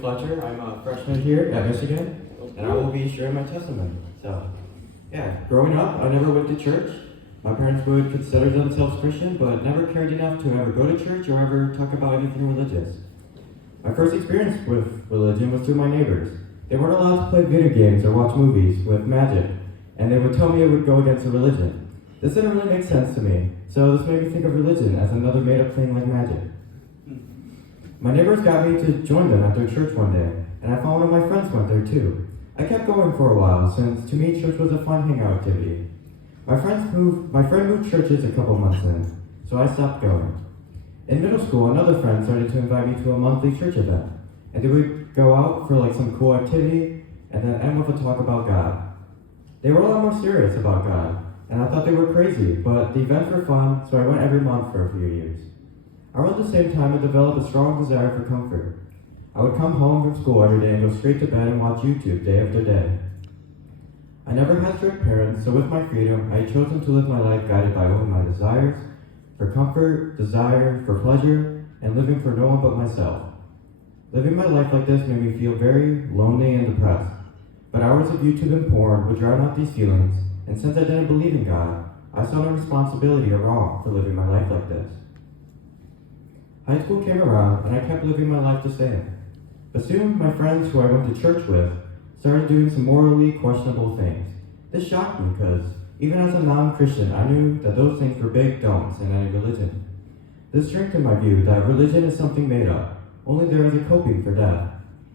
Fletcher. I'm a freshman here at Michigan, and I will be sharing my testimony. Growing up, I never went to church. My parents would consider themselves Christian, but never cared enough to ever go to church or ever talk about anything religious. My first experience with religion was through my neighbors. They weren't allowed to play video games or watch movies with magic, and they would tell me it would go against the religion. This didn't really make sense to me, so this made me think of religion as another made-up thing like magic. My neighbors got me to join them at their church one day, and I found one of my friends went there too. I kept going for a while, since to me church was a fun hangout activity. My friend moved churches a couple months in, so I stopped going. In middle school, another friend started to invite me to a monthly church event, and they would go out for some cool activity, and then end with a talk about God. They were a lot more serious about God, and I thought they were crazy, but the events were fun, so I went every month for a few years. Around the same time, I developed a strong desire for comfort. I would come home from school every day and go straight to bed and watch YouTube day after day. I never had strict parents, so with my freedom, I had chosen to live my life guided by only my desires, for comfort, desire, for pleasure, and living for no one but myself. Living my life like this made me feel very lonely and depressed, but hours of YouTube and porn would drown out these feelings, and since I didn't believe in God, I saw no responsibility or wrong for living my life like this. High school came around, and I kept living my life the same. But soon, my friends who I went to church with started doing some morally questionable things. This shocked me because, even as a non-Christian, I knew that those things were big don'ts in any religion. This strengthened my view that religion is something made up, only there as a coping for death.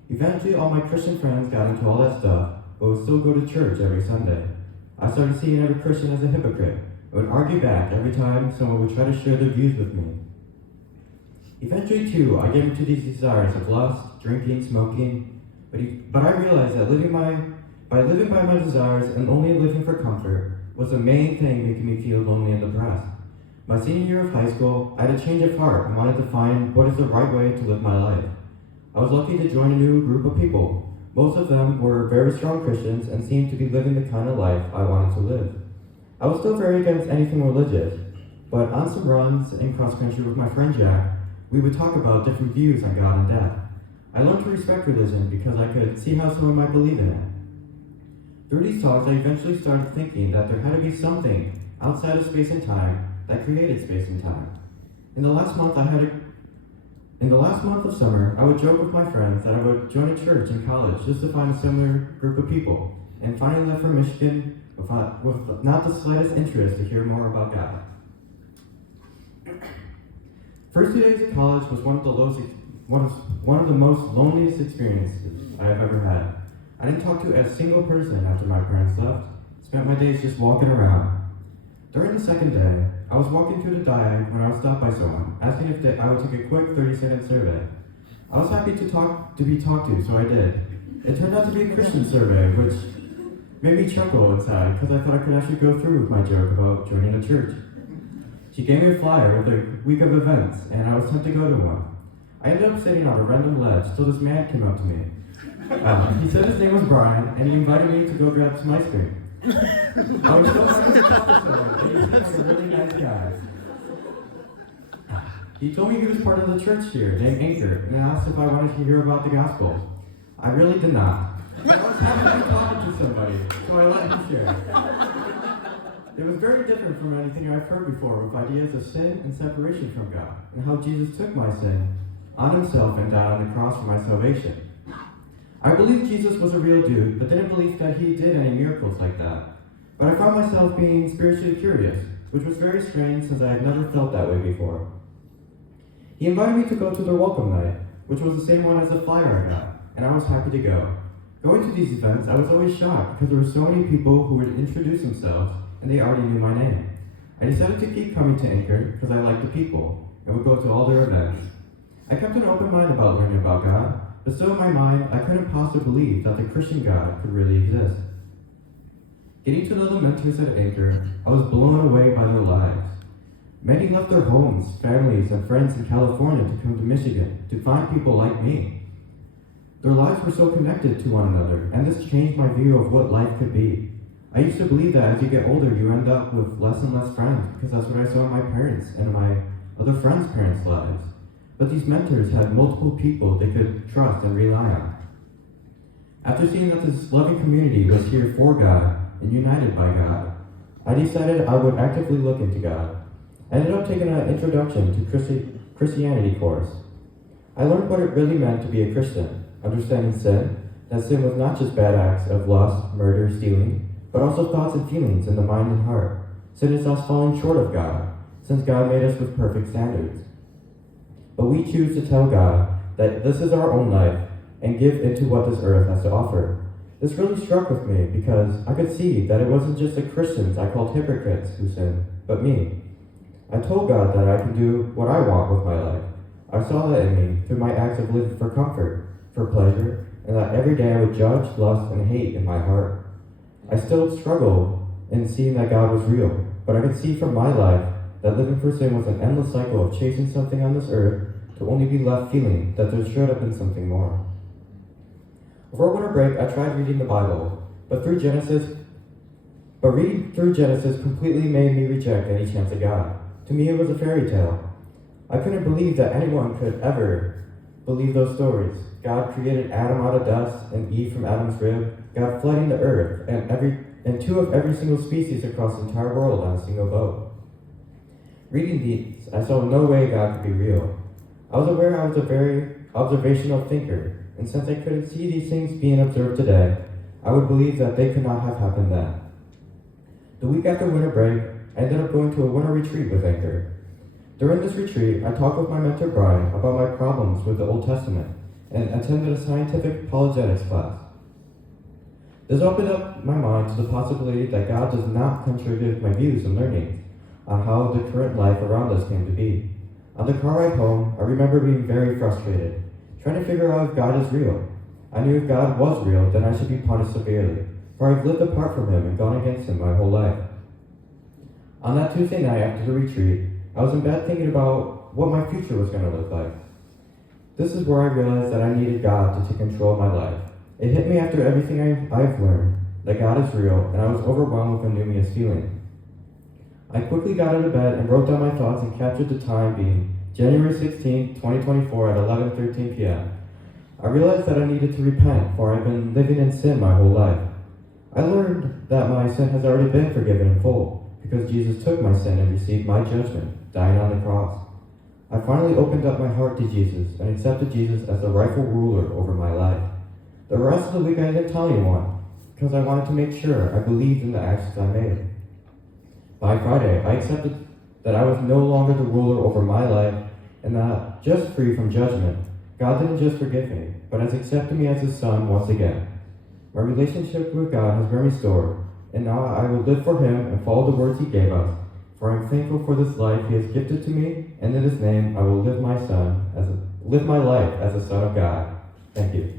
Eventually, all my Christian friends got into all that stuff, but would still go to church every Sunday. I started seeing every Christian as a hypocrite, and would argue back every time someone would try to share their views with me. Eventually, too, I gave into these desires of lust, drinking, smoking, but I realized that living by my desires and only living for comfort was the main thing making me feel lonely and depressed. My senior year of high school, I had a change of heart and wanted to find what is the right way to live my life. I was lucky to join a new group of people. Most of them were very strong Christians and seemed to be living the kind of life I wanted to live. I was still very against anything religious, but on some runs in cross country with my friend Jack, we would talk about different views on God and death. I learned to respect religion because I could see how someone might believe in it. Through these talks, I eventually started thinking that there had to be something outside of space and time that created space and time. In the last month of summer, I would joke with my friends that I would join a church in college just to find a similar group of people, and finally left for Michigan with not the slightest interest to hear more about God. First 2 days of college was one of the most loneliest experiences I have ever had. I didn't talk to a single person after my parents left. Spent my days just walking around. During the second day, I was walking through the diag when I was stopped by someone, asking if I would take a quick 30-second survey. I was happy to be talked to, so I did. It turned out to be a Christian survey, which made me chuckle inside because I thought I could actually go through with my joke about joining a church. She gave me a flyer with a week of events, and I was tempted to go to one. I ended up sitting on a random ledge till this man came up to me. He said his name was Brian, and he invited me to go grab some ice cream. I was so happy to talk to someone, and he seemed like a really nice guy. He told me he was part of the church here, named Anchor, and asked if I wanted to hear about the gospel. I really did not. I was happy to be talking to somebody, so I let him share. It was very different from anything I've heard before with ideas of sin and separation from God, and how Jesus took my sin on himself and died on the cross for my salvation. I believed Jesus was a real dude, but didn't believe that he did any miracles like that. But I found myself being spiritually curious, which was very strange since I had never felt that way before. He invited me to go to their welcome night, which was the same one as the flyer I got, and I was happy to go. Going to these events, I was always shocked because there were so many people who would introduce themselves and they already knew my name. I decided to keep coming to Anchor because I liked the people and would go to all their events. I kept an open mind about learning about God, but still in my mind, I couldn't possibly believe that the Christian God could really exist. Getting to know the mentors at Anchor, I was blown away by their lives. Many left their homes, families, and friends in California to come to Michigan to find people like me. Their lives were so connected to one another, and this changed my view of what life could be. I used to believe that as you get older, you end up with less and less friends, because that's what I saw in my parents and my other friends' parents' lives. but these mentors had multiple people they could trust and rely on. After seeing that this loving community was here for God and united by God, I decided I would actively look into God. I ended up taking an introduction to Christianity course. I learned what it really meant to be a Christian, understanding sin, that sin was not just bad acts of lust, murder, stealing, but also thoughts and feelings in the mind and heart. Sin is us falling short of God, since God made us with perfect standards. But we choose to tell God that this is our own life and give into what this earth has to offer. This really struck with me because I could see that it wasn't just the Christians I called hypocrites who sin, but me. I told God that I can do what I want with my life. I saw that in me through my acts of living for comfort, for pleasure, and that every day I would judge, lust, and hate in my heart. I still struggled in seeing that God was real, but I could see from my life that living for sin was an endless cycle of chasing something on this earth to only be left feeling that there should have been something more. Over winter break, I tried reading the Bible, but reading through Genesis completely made me reject any chance of God. To me, it was a fairy tale. I couldn't believe that anyone could ever believe those stories. God created Adam out of dust and Eve from Adam's rib, God flooding the earth and two of every single species across the entire world on a single boat. Reading these, I saw no way God could be real. I was aware I was a very observational thinker, and since I couldn't see these things being observed today, I would believe that they could not have happened then. The week after winter break, I ended up going to a winter retreat with Anchor. During this retreat, I talked with my mentor Brian about my problems with the Old Testament and attended a scientific apologetics class. This opened up my mind to the possibility that God does not contradict my views and learnings on how the current life around us came to be. On the car ride home, I remember being very frustrated, trying to figure out if God is real. I knew if God was real, then I should be punished severely, for I've lived apart from Him and gone against Him my whole life. On that Tuesday night after the retreat, I was in bed thinking about what my future was going to look like. This is where I realized that I needed God to take control of my life. It hit me after everything I've learned, that God is real, and I was overwhelmed with a numinous feeling. I quickly got out of bed and wrote down my thoughts and captured the time being January 16, 2024 at 11:13 p.m. I realized that I needed to repent, for I've been living in sin my whole life. I learned that my sin has already been forgiven in full, because Jesus took my sin and received my judgment, dying on the cross. I finally opened up my heart to Jesus and accepted Jesus as the rightful ruler over my life. The rest of the week I didn't tell anyone, because I wanted to make sure I believed in the actions I made. By Friday, I accepted that I was no longer the ruler over my life and that, just free from judgment, God didn't just forgive me, but has accepted me as His Son once again. My relationship with God has been restored, and now I will live for Him and follow the words He gave us, for I am thankful for this life He has gifted to me, and in His name I will live my life as a son of God. Thank you.